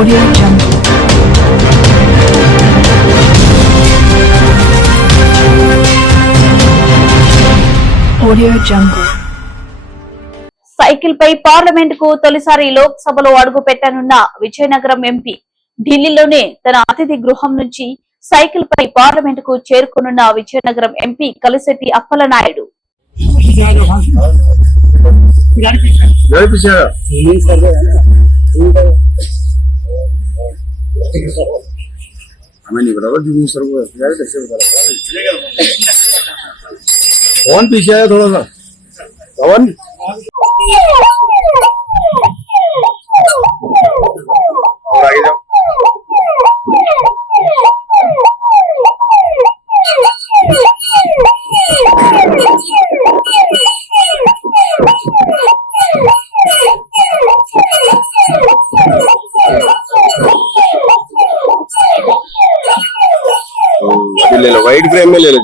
Audio Jungle. Audio Jungle. Cycle పై పార్లమెంట్కు తొలిసారి లోక్సభలో అడుగు పెట్టనున్న విజయనగరం ఎంపీ ఢిల్లీలోనే తన అతిథి గృహం నుంచి సైకిల్ పై పార్లమెంట్కు చేరుకోనున్న విజయనగరం ఎంపీ కలిశెట్టి అప్పలనాయుడు జడిపించారా हमें नहीं पता सर को कैसे फ़ोन पीछे आया थोड़ा सा। पवन? లేదు వైట్ ఫ్రేమ్ లేదు